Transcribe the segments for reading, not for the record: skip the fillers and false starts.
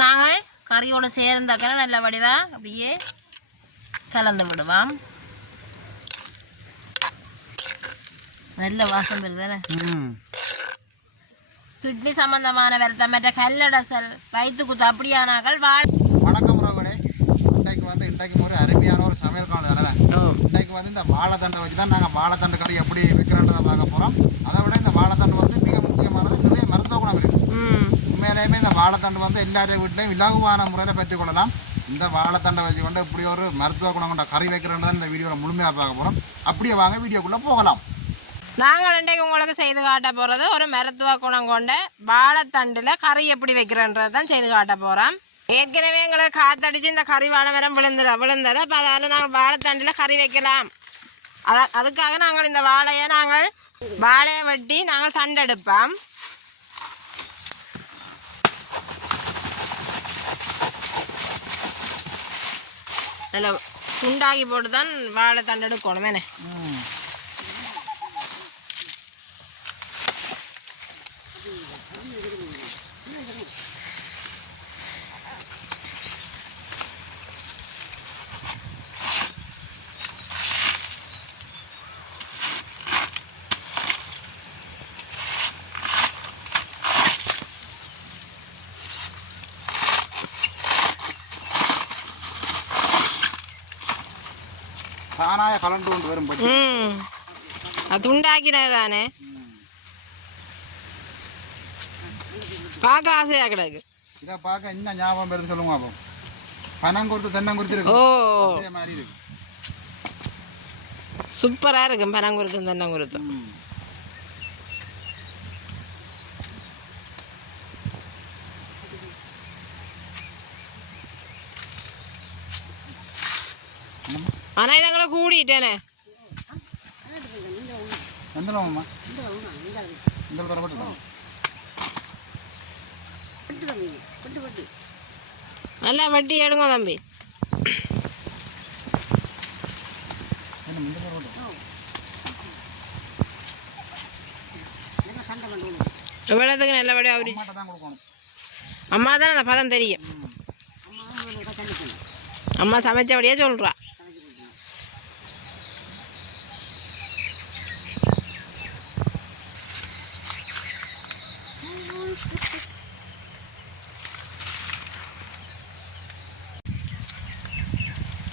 நாங்கள் கறியோடு சேர்ந்தாக்க நல்ல வடிவாக அப்படியே கலந்து விடுவோம். நல்ல வாசம் வருதானே. கிட்னி சம்பந்தமான வருத்தம் மற்ற கல்லடசல் வயிற்று குத்து அப்படியானாக்கள் வணக்கம் ரோகடே. இன்றைக்கு ஒரு அருமையான ஒரு சமையல் காலம் தானே. இன்றைக்கு இந்த வாழைத்தண்டை வச்சு தான் நாங்கள் வாழைத்தண்டு கறி எப்படி வைக்கிறோன்றதை பார்க்க போகிறோம். அதை விட இந்த வாழைத்தண்டு மிக முக்கியமானது, நிறைய மருத்துவ குணம் இருக்குது. உண்மையிலேயுமே இந்த வாழைத்தண்டு எல்லாரும் வீட்லையும் இலகுவான முறையில் பெற்றுக்கொள்ளலாம். இந்த வாழைத்தண்டை வச்சு கொண்டு இப்படி ஒரு மருத்துவ குணம் கொண்ட கறி வைக்கிறோன்றதை இந்த வீடியோவில் முழுமையாக பார்க்க போகிறோம். அப்படியே வாங்க வீடியோக்குள்ளே போகலாம். நாங்கள் இன்றைக்கு உங்களுக்கு செய்து காட்ட போகிறது ஒரு மருத்துவ குணம் கொண்ட வாழைத்தண்டில் கறி எப்படி வைக்கிறன்றது தான் செய்து காட்ட போகிறோம். ஏற்கனவே எங்களுக்கு காற்றடிச்சு இந்த கறி வாழை மரம் விழுந்தது. அப்போ அதால் நாங்கள் வாழைத்தண்டில் கறி வைக்கலாம். அதுக்காக நாங்கள் இந்த வாழையை வெட்டி நாங்கள் தண்டெடுப்போம். நல்லா துண்டாக்கி போட்டு தான் வாழை தண்டெடுக்கணும். என்ன தானாய கலந்து கொண்டு வரும். அது துண்டாக்கினது தானே, பார்க்க ஆசையாக கிடக்கு. இதை பார்க்க இன்னும் ஞாபகம் பெருது சொல்லுங்க. அப்போ பனங்குருத்து தென்னங்குருத்து இருக்கு. அதே மாதிரி இருக்கு. சூப்பராக இருக்கும் பனங்குருத்தும் தென்னங்குருத்தும். ஆனால் இதங்களை கூடிட்டேனே. நல்லா வட்டி எடுங்க தம்பி. எவ்வளோத்துக்கு நல்லபடியாக அவரிச்சு அம்மா தான் அந்த பதம் தெரியும். அம்மா சமைச்சபடியே சொல்கிறா.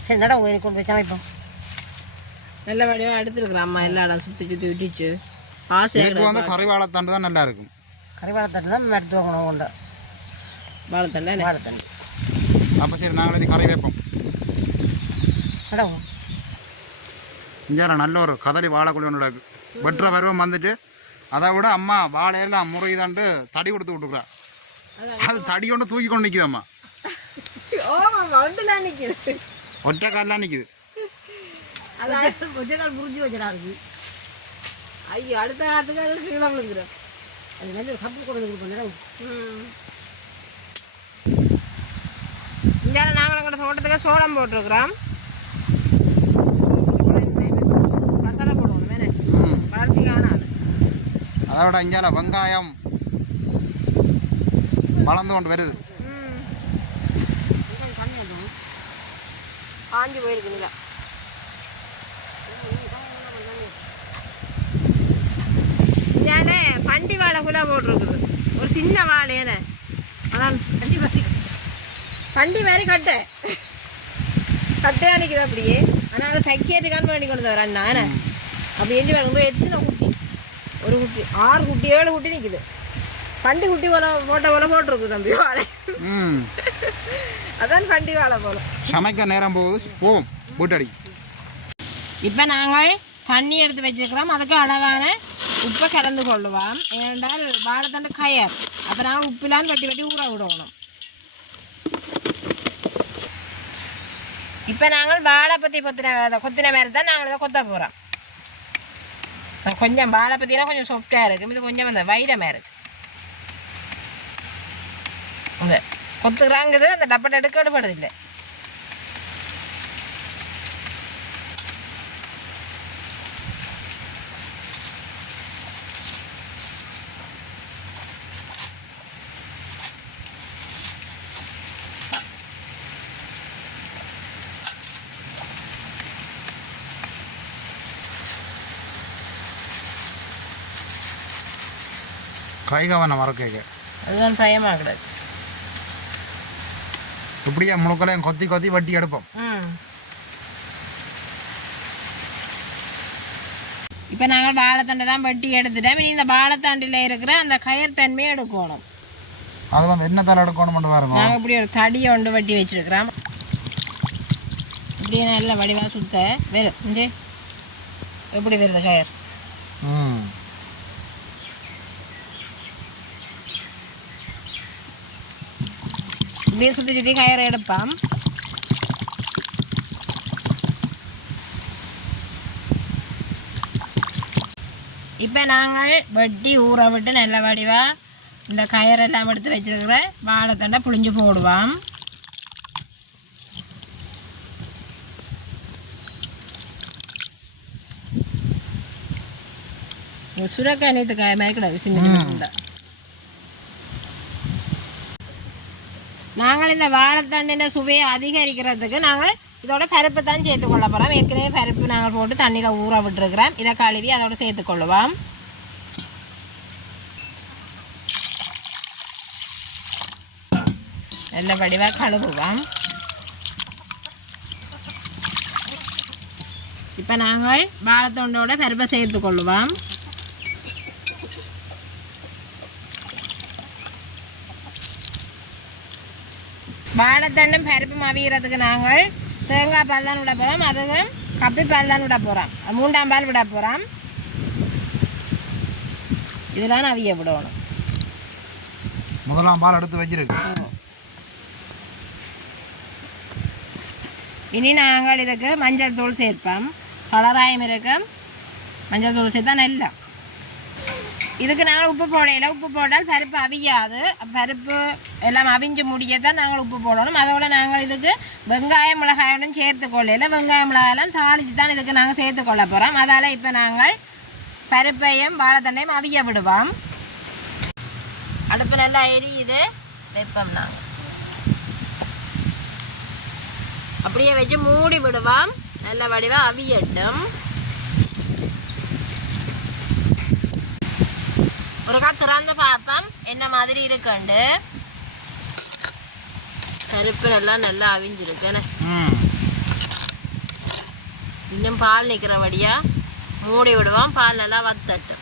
சரி நட உங்க கொண்டு போய் சமைப்போம். நல்ல வடிவாக எடுத்துருக்குறேன் அம்மா. எல்லா இடம் சுற்றி சுற்றி விட்டுச்சு. ஆசையாக கறி வாழைத்தண்டு தான் நல்லா இருக்கும். கறி வாழைத்தண்டு தான் மருத்துவ குணம் கொண்ட வாழைத்தண்டு. அப்போ சரி நாங்கள் கறி வைப்போம். இங்கே நல்ல ஒரு கதறி வாழைக்குழி ஒன்று இருக்குது. வெட்டுற பருவம் வந்துட்டு அதை விட அம்மா வாழையெல்லாம் முறைதாண்டு தடி கொடுத்து விட்டுக்குறா. அது தடி கொண்டு தூக்கி கொண்டு நிற்குது அம்மா. ஒற்றை கால்லாம் நிற்குது. புரிஞ்சு வச்சிடாது. ஐயோ அடுத்த காலத்துக்கு அது கீழே விழுங்குறோம். அது நல்ல ஒரு கப்பு கொண்டு கொடுப்போம். இங்கே நாங்கள் எங்களோட தோட்டத்துக்கு சோளம் போட்டிருக்கிறோம். மசாலா போடுவோம் வேறு வளர்ச்சிக்கான ஆள். அதை விட இங்கே வெங்காயம் வளர்ந்து கொண்டு வருது. காஞ்சி போயிருக்குங்களா. ஏனே பண்டி வாழை குலா போட்டிருக்குது. ஒரு சின்ன வாழை ஏனே. ஆனால் பண்டி மாதிரி கட்டையாக நிற்குது அப்படியே. ஆனால் அதை பேக்கெட்டுக்கான வேண்டி கொண்டு வர அண்ணா என்ன அப்படி எஞ்சி வரும்போது எத்தனை குட்டி, ஒரு குட்டி 6 குட்டி 7 குட்டி நிற்குது. பண்டி குட்டி போல போட்டிருக்கு தம்பி வாழை. அதான் பண்டி வாழை போல. சமைக்க நேரம் போகுது போவோம் பூட்டடி. இப்போ நாங்கள் தண்ணி எடுத்து வச்சுருக்கிறோம். அதுக்கு அளவான உப்பை கலந்து கொள்ளுவோம். ஏனென்றால் வாழைத்தண்டு கயர். அப்போ நாங்கள் உப்பிலான்னு வெட்டி ஊற விடணும். இப்போ நாங்கள் வாழை பற்றி கொத்தின மாதிரி தான் நாங்கள் இதை கொத்த போகிறோம். கொஞ்சம் வாழை பற்றினா கொஞ்சம் சாஃப்டாக இருக்கும். இது கொஞ்சம் அந்த வைரமாக இருக்குது. இந்த கொத்துக்கிறாங்குது அந்த டப்பட்டை எடுக்க எடுப்படுதில்லை. கைகவனை மறக்க அதுதான் பயமாக கிடக்கு. இப்படியே முழுக்கலையும் கொத்தி கொத்தி வட்டி எடுப்போம். இப்போ நாங்கள் வாழைத்தண்டெல்லாம் வெட்டி எடுத்துட்டோம். இனி இந்த வாழைத்தண்டில் இருக்கிற அந்த கயிறு தன்மையை எடுக்கணும். அது வந்து என்ன தலை எடுக்கணும் பாருங்க. நாங்கள் இப்படி ஒரு தடியை ஒன்று வெட்டி வச்சுருக்கிறோம். இப்படியே நல்ல வடிவாக சுத்த வெறும் இங்கே எப்படி வருது கயிறு. இப்படியே சுற்றி சுற்றி கயிறு எடுப்போம். இப்போ நாங்கள் வெட்டி ஊற விட்டு நல்ல வடிவாக இந்த கயிறெல்லாம் எடுத்து வச்சுருக்கிற வாழைத்தண்டை புழிஞ்சு போடுவோம். சுரக்காய் நேற்று காய மாதிரி கிடக்கு சின்ன சின்ன. நாங்கள் இந்த வாழைத்தண்டின் சுவையை அதிகரிக்கிறதுக்கு நாங்கள் இதோட பருப்பு தான் சேர்த்துக்கொள்ள போகிறோம். ஏற்கனவே பருப்பு நாங்கள் போட்டு தண்ணியில் ஊற விட்டுருக்கிறோம். இதை கழுவி அதோடு சேர்த்துக்கொள்ளுவோம். நல்ல வடிவாக கழுவுவோம். இப்போ நாங்கள் வாழைத்தண்டோட பருப்பை சேர்த்துக்கொள்ளுவோம். வாழைத்தண்டும் பருப்பு அவியறதுக்கு நாங்கள் தேங்காய் பால் தான் விட போகிறோம். அதுவும் கப்பி பால் தான் விட போகிறோம். 3ஆம் பால் விட போகிறோம். இதெல்லாம் அவிய விடணும். முதலாம் பால் எடுத்து வச்சிருக்கு. இனி நாங்கள் இதுக்கு மஞ்சள் தூள் சேர்ப்போம். கலராயம் இருக்கும். மஞ்சள் தூள் சேர்த்தா நல்லா. இதுக்கு நாங்கள் உப்பு போடையில. உப்பு போட்டால் பருப்பு அவியாது. பருப்பு எல்லாம் அவிஞ்சு முடியத்தான் நாங்கள் உப்பு போடணும். அதோட நாங்கள் இதுக்கு வெங்காயம் மிளகாயோடும் சேர்த்துக்கொள்ளையில் வெங்காயம் மிளகாயெல்லாம் தாளித்து தான் இதுக்கு நாங்கள் சேர்த்துக்கொள்ள போகிறோம். அதால் இப்போ நாங்கள் பருப்பையும் வாழைத்தண்டையும் அவிய விடுவோம். அடுப்பு நல்லா எரியுது. வைப்போம். நாங்கள் அப்படியே வச்சு மூடி விடுவோம். நல்ல வடிவாக அவியட்டும். ஒரு திறந்து பார்ப்போம் என்ன மாதிரி இருக்குண்டு. பருப்பு நல்லா அவிஞ்சிருக்கு. இன்னும் பால் நிற்கிறபடியா மூடி விடுவோம். பால் நல்லா வத்தட்டும்.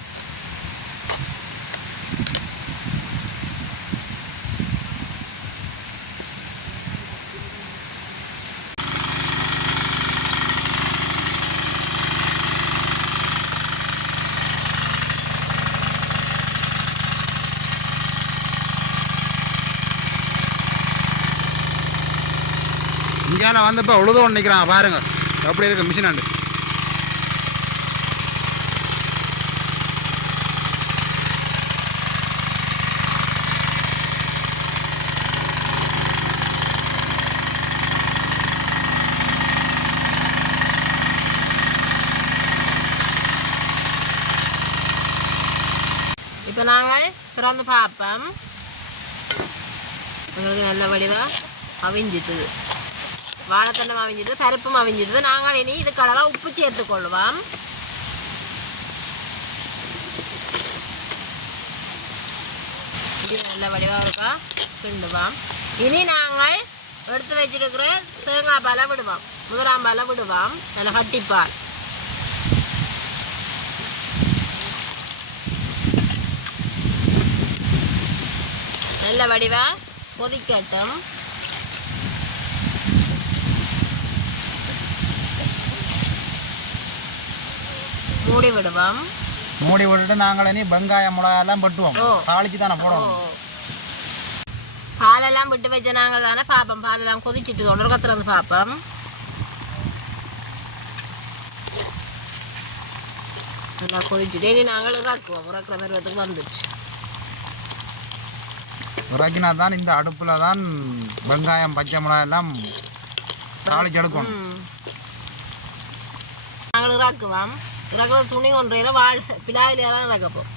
இங்கே வந்து இப்போ உழுது ஒன்று நிற்கிறான் பாருங்க எப்படி இருக்கு மிஷின் ஆண்டு. இப்போ நாங்கள் திறந்து பார்ப்போம். உங்களுக்கு நல்ல வடிவாக அவிஞ்சிட்டுது. வாழைத்தண்டம் அவிஞ்சிடுது. பருப்பும் அவிஞ்சிடுது. நாங்கள் இனி இதுக்கு அளவாக உப்பு சேர்த்துக்கொள்வோம். இது நல்ல வடிவாக இருக்கா கிண்டுவோம். இனி நாங்கள் எடுத்து வச்சிருக்கிற தேங்காய் பாலை விடுவோம். 1ஆம் பாலை விடுவோம். நல்ல கட்டிப்பால். நல்ல வடிவாக கொதிக்கட்டும். மூடி விடுவோம். மூடி விட்டுட்டு நாங்கள் இனி வெங்காயம் மிளகாயெல்லாம் வெட்டுவோம். தாளிச்சு தானே போடுவோம். பாலெல்லாம் விட்டு வச்ச நாங்கள் தானே பார்ப்போம். பாலெல்லாம் கொதிச்சுட்டு தொடர்க திறந்து பார்ப்போம். நல்லா கொதிச்சுட்டு இனி நாங்கள் இறக்குவோம். இறக்குற பருவத்துக்கு வந்துடுச்சு. இறக்கினா தான் இந்த அடுப்பில் தான் வெங்காயம் பச்சை மிளகாய் எல்லாம் தாளிச்சு எடுக்கணும். நாங்கள் இறக்குவோம். இறக்குற துணி ஒன்றையில் பிலாவிலாம் இறக்கப்போம்.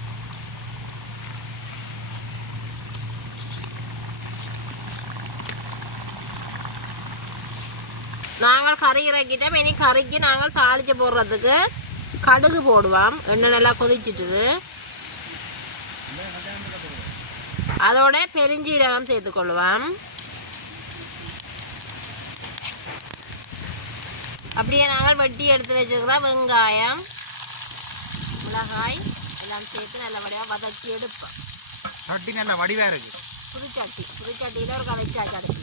நாங்கள் கறி இறக்கிட்டோம். இனி கறிக்கு நாங்கள் தாளிச்சு போடுறதுக்கு கடுகு போடுவோம். எண்ணெய் நல்லா கொதிச்சிட்டுது. அதோட பெருஞ்சீரகம் சேர்த்துக்கொள்ளுவோம். அப்படியே நாங்கள் வெட்டி எடுத்து வச்சுக்கிறா வெங்காயம் மிளகாய் எல்லாம் சேர்த்து நல்ல வடிவாக வதக்கி எடுப்போம். சட்டி நல்ல வடிவாக இருக்குது. புதுச்சட்டியில் ஒரு கவிச்சாச்சு அடுப்பு.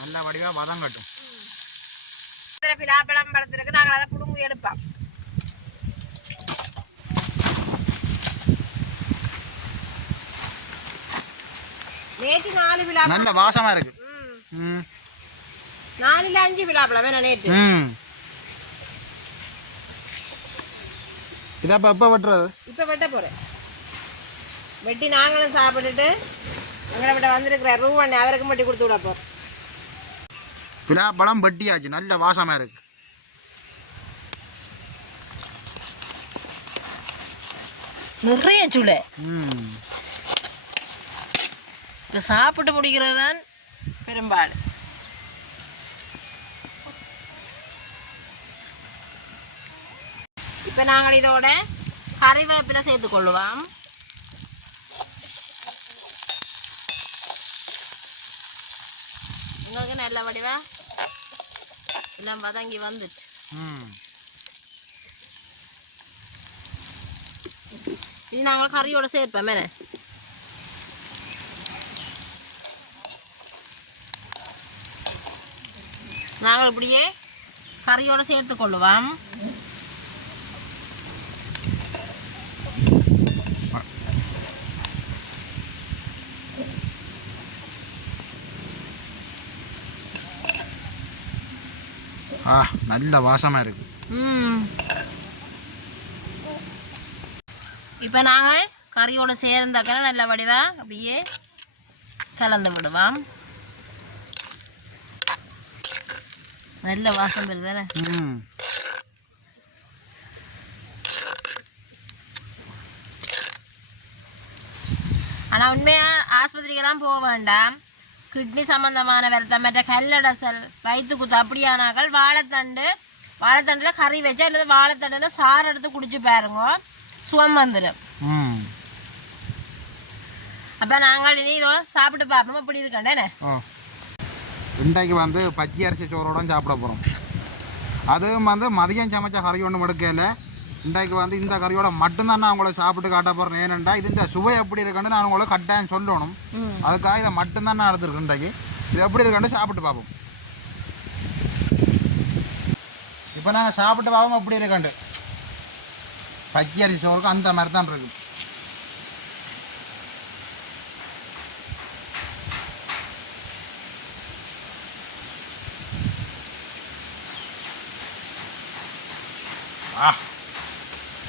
நல்ல வடிவாக வதங்கட்டும். பிலாப்பழம் பழத்திற்கு நாங்கள் அதை புடுங்கி எடுப்போம். நேற்று 4 பிலாப்பழம் நல்ல வாசமாக இருக்கு. 4 இல்ல 5 பிலாப்பழம் வேணும் நேற்று. இதப்போ எப்போ வெட்டுறது? இப்போ வெட்ட போகிறேன். வெட்டி நாங்களும் சாப்பிட்டுட்டு எங்களை விட வந்திருக்கிற ரூவண்ணே அவருக்கு மட்டும் கொடுத்து விட போகிறோம். பிலாப்பழம் வெட்டியாச்சு. நல்ல வாசமாக இருக்கு. நிறைய சுளை. இப்போ சாப்பிட்டு முடிக்கிறது தான் பெரும்பாடு. இப்போ நாங்கள் இதோட கறிவேப்பிலை சேர்த்துக்கொள்ளுவோம். உங்களுக்கு நல்ல வடிவா எல்லாம் வதங்கி வந்துட்டு இது நாங்கள் கறியோட சேர்ப்போம். மேலே நாங்கள் இப்படியே கறியோட சேர்த்து கொள்ளுவோம். நல்ல வாசமாக இருக்கு. இப்போ நாங்கள் கறியோட சேர்ந்தாக்க நல்ல வடிவா அப்படியே கலந்து விடுவோம். நல்ல வாசம் வருது தானே. ஆனால் உண்மையாக ஆஸ்பத்திரிக்கெல்லாம் போக வேண்டாம். கிட்னி சம்பந்தமான வருத்தம் மற்ற கல்லடசல் வயிற்று குத்து அப்படியானாக்கள் வாழைத்தண்டில் கறி வச்சா இல்லை வாழைத்தண்டில் சாறு எடுத்து குடிச்சு பாருங்க, சுகம் வந்துடும். அப்போ நாங்கள் இனி இதோ சாப்பிட்டு பார்ப்போம் இப்படி இருக்கண்டேனே. இன்றைக்கு வந்து பச்சை அரிசி சோறோட சாப்பிட போகிறோம். அதுவும் வந்து மதியம் சமைச்ச கறி ஒன்றும் எடுக்கல. இன்றைக்கு வந்து இந்த கறியோட மட்டும்தான் நான் உங்களை சாப்பிட்டு காட்ட போகிறேன். ஏனெண்டா இதுன்ற சுவை எப்படி இருக்குன்னு நான் உங்களுக்கு கட்டாயம் சொல்லணும். அதுக்காக இதை மட்டும்தான் நான் எடுத்துருக்கேன். இன்றைக்கு இது எப்படி இருக்குன்னு சாப்பிட்டு பார்ப்போம். இப்போ நாங்கள் சாப்பிட்டு பார்ப்போம் எப்படி இருக்காண்டு. பச்சை அரிசி சோறுக்கு அந்த மாதிரி தான் இருக்குது.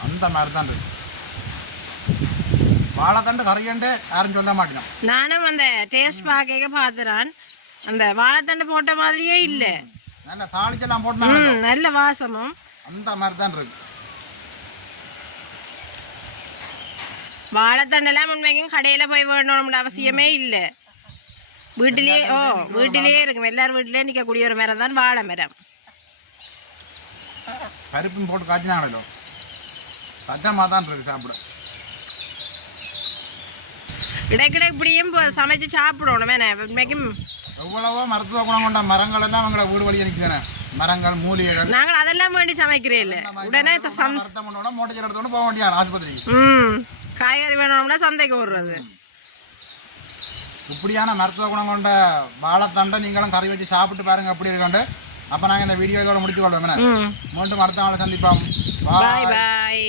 அந்த மாதிரி தான் இருக்கு. வாழைத்தண்டு கறியண்டு யாரும் சொல்ல மாட்டேன். நானும் அந்த டேஸ்ட் பார்த்துறான். அந்த வாழைத்தண்டு போட்ட மாதிரியே இல்லை. நல்ல தாளிச்செல்லாம் போட்டு நல்ல வாசமும் அந்த மாதிரி தான் இருக்கு. வாழைத்தண்டெல்லாம் உண்மைக்கும் கடையில் போய் வேணும்னு அவசியமே இல்லை. வீட்டிலேயே இருக்கும். எல்லாரும் வீட்டிலேயே நிற்கக்கூடிய ஒரு மரம் தான் வாழை மரம். பருப்புன்னு போட்டு காய்ச்சினாங்களோ கஷ்டமாக தான் இருக்கு சாப்பிட. இடைக்கிட இப்படியும் சமைச்சு சாப்பிடணும். உண்மைக்கும் எவ்வளவோ மருத்துவ குணம் கொண்ட மரங்கள் எல்லாம் எங்களை வீடு வழியே நிற்குதானே. மரங்கள் மூலிகைகள் நாங்கள் அதெல்லாம் வேண்டி சமைக்கிறே இல்லை. உடனே மருத்துவம் பண்ணோட மோட்டர் எடுத்தோன்னு போக வேண்டியார் ஆஸ்பத்திரிக்கு. காய்கறி வேணும்னா சந்தைக்கு ஓடுறது. இப்படியான மருத்துவ குணம் கொண்ட வாழைத்தண்டை நீங்களும் கறி வச்சு சாப்பிட்டு பாருங்க எப்படி இருக்காண்டு. அப்போ நாங்கள் இந்த வீடியோ இதோட முடிச்சு கொள்வோம். மீண்டும் அடுத்த நாளை சந்திப்போம். பாய் பாய்.